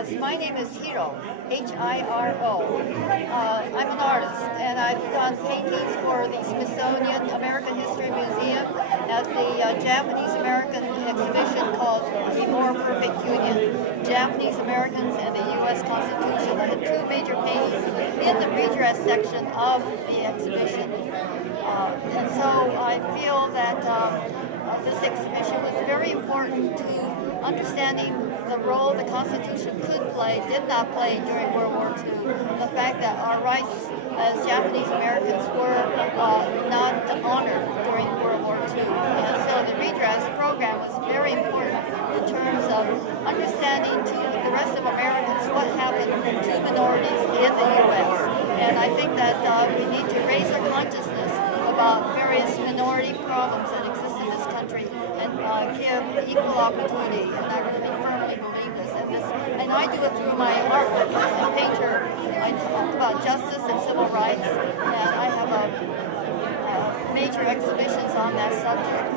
Yes, my name is Hiro, Hiro. I'm an artist, and I've done paintings for the Smithsonian American History Museum at the Japanese American exhibition called The More Perfect Union, Japanese Americans and the U.S. Constitution. I had two major paintings in the redress section of the exhibition. And so I feel that this exhibition was very important to understanding the role the Constitution did not play during World War II. The fact that our rights as Japanese Americans were not honored during World War II. And so the redress program was very important in terms of understanding to the rest of Americans what happened to minorities in the U.S. And I think that we need to raise our consciousness about various minority problems that exist in this country and give equal opportunity. And I really firmly believe this. And I do it through my artwork as a painter. I talk about justice and civil rights, and I have major exhibitions on that subject.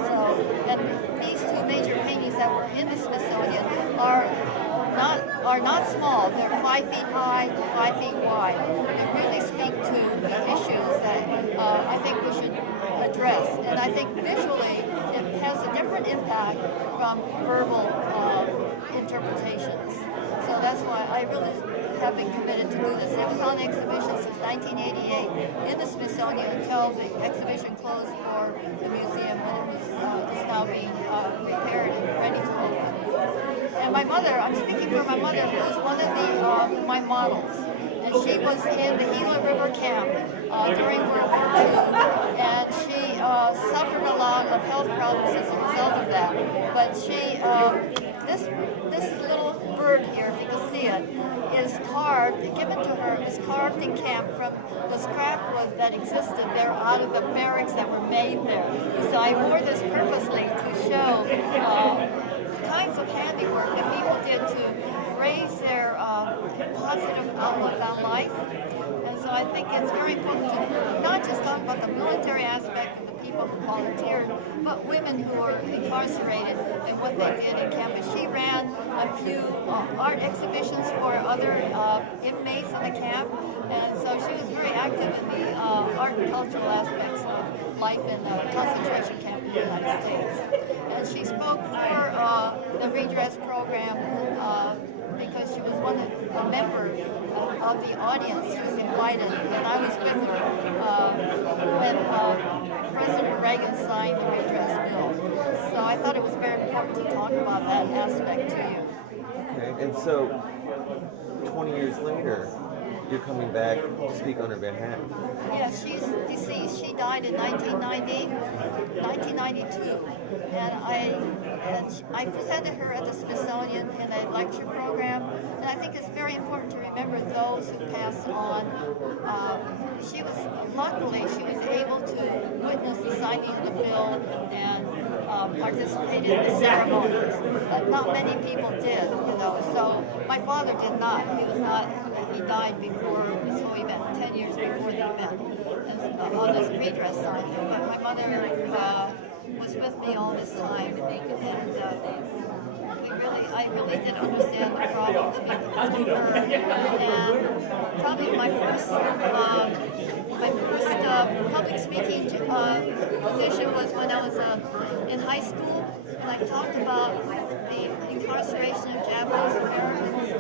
And these two major paintings that were in the Smithsonian are not small. They're 5 feet high, 5 feet wide. They really speak to issues that I think we should address. And I think visually it has a different impact from verbal interpretations. So that's why I really have been committed to do this. It was on exhibition since 1988 in the Smithsonian until the exhibition closed for the museum when it is now being repaired and ready to open. And my mother, I'm speaking for my mother, who was one of my models. And she was in the Gila River camp during World War II. And she suffered a lot of health problems as a result of that. But she, this little bird here, if you can see it, is carved, given to her, is carved in camp from the scrap wood that existed there out of the barracks that were made there. So I wore this purposely to show kinds of handiwork that people did to raise their positive outlook on life. And so I think it's very important to not just talk about the military aspect of the people who volunteered, but women who were incarcerated and what they did in camp. And she ran a few art exhibitions for other inmates in the camp. And so she was very active in the art and cultural aspects of life in a concentration camp in the United States. And she spoke for the redress program because she was a member of the audience. She was invited, and I was with her when President Reagan signed the redress bill. So I thought it was very important to talk about that aspect to you. Okay, and so 20 years later, you're coming back to speak on her behalf. Yeah, she's deceased. She died in 1992. And I presented her at the Smithsonian in a lecture program. And I think it's very important to remember those who passed on. Luckily, she was able to witness the signing of the bill and participate in the ceremonies. But not many people did, So my father did not. He died before this whole event, 10 years before the event, on this redress signing. But my mother was with me all this time, and I really did understand the problems through her. And probably my first public speaking position was when I was in high school, and I talked about the incarceration of Japanese Americans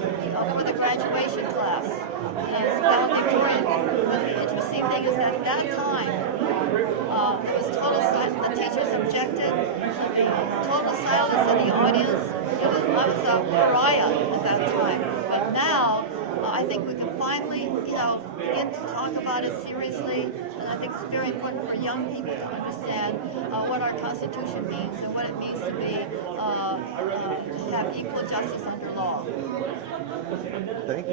for the graduation class as valedictorian. But the interesting thing is that at that time, there was total silence. The teachers objected, total silence in the audience. I was a pariah at that time. But now, I think we can finally, begin to talk about it seriously. And I think it's very important for young people to understand what our Constitution means and what it means to have equal justice under law. Thank you.